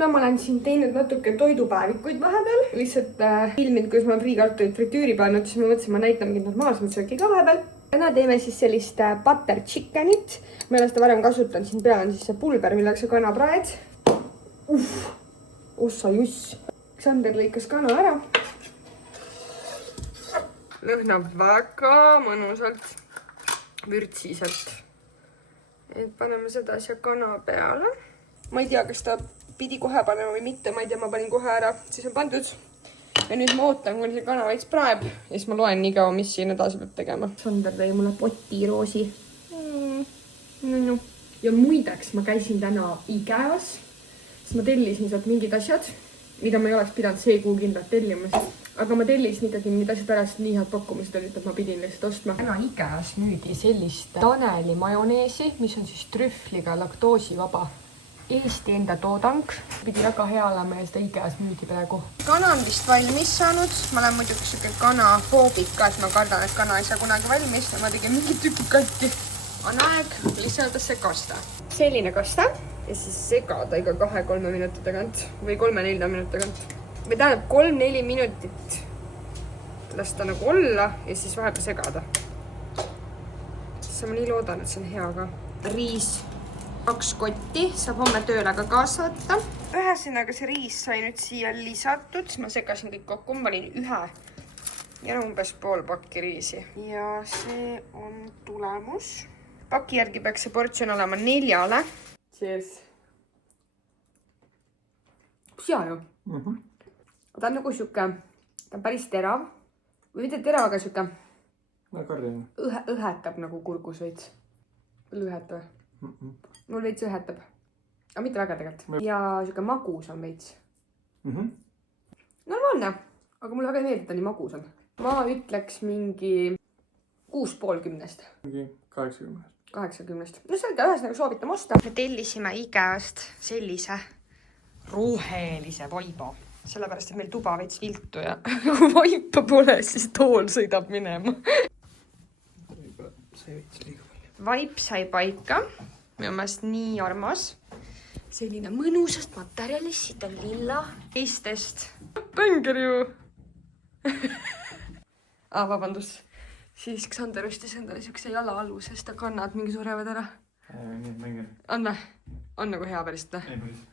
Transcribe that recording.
no ma olen siin teinud natuke toidupäevikuid vahepeal, lihtsalt filminud, kus ma olen friikartulit fritüüri pannud, siis ma mõtlesin, ma näitan mingit normaalsemat sööki ka vahepeal. Täna teeme siis sellist butter chickenit. Ma ei ole seda varem kasutanud, siin peal on siis see pulber, millega see kanapraed. Ossa juss. Sander lõikas kana ära. Lõhnab väga mõnusalt, vürtsiselt. Et paneme seda asja kana peale. Ma ei tea, kas ta pidi kohe panema või mitte. Ma ei tea, ma panin kohe ära. Siis on pandud. Ja nüüd ma ootan, kui see kana veits praeb. Ja siis ma loen nii kaua, mis siin edasi peab tegema. Sander tõi mulle potiroosi. Ja muideks ma käisin täna IKEA-s. Siis ma tellisin sealt mingid asjad, mida ma ei oleks pidanud see kuu kindlalt tellimas. Aga ma tellisin ikkagi mingid asjad pärast nii head pakkumised olid, et ma pidin lihtsalt ostma. Täna IKEA-s müüdi sellist Taneli majoneesi, mis on siis trühvliga laktoosivaba. Eesti enda toodang. Pidi väga hea olema ja seda IKEA-s müüdi praegu. Kana on vist valmis saanud. Ma olen muidugi siuke kanafoobik ka, et ma kardan, et kana ei saa kunagi valmis. Ma tegin mingi tükki katki. On aeg lisada see kasta. Selline kasta ja siis segada iga 2-3 minuti tagant või 3-4 minuti tagant. Või tähendab 3-4 minutit lasta nagu olla ja siis vahepeal segada. Siis ma nii loodan, et see on hea ka. Riis. 2 kotti, saab homme tööle ka kaasa võtta. Ühesõnaga see riis sai nüüd siia lisatud, siis ma segasin kõik kokku, ma panin 1 ja umbes pool pakki riisi. Ja see on tulemus. Paki järgi peaks see portsjon olema 4. Cheers. Hea ju. Ta on nagu siuke, ta on päris terav. Või mitte terav, aga siuke õhetab nagu kurgus veits. Lõhet või? Mul veits õhetab. Aga mitte väga tegelikult. Ja siuke magus on veits. Normaalne. Aga mulle väga meeldib, et ta nii magus on. Ma ütleks mingi 6,5 Mingi 80. 80. No selge, ühesõnaga soovitan osta. Me tellisime IKEA-st sellise rohelise vaiba. Sellepärast, et meil tuba veits viltu ja kui vaipa pole, siis tool sõidab minema. Vaip sai paika. Minu meelest nii armas. Selline mõnusast materjalist, siit on lilla teistest. Pänger ju! Vabandust. Siis Sander ostis endale siukse jala aluse, sest ta kannad mingi surevad ära. Nii, pänger. On nagu hea päriselt. Ei päriselt,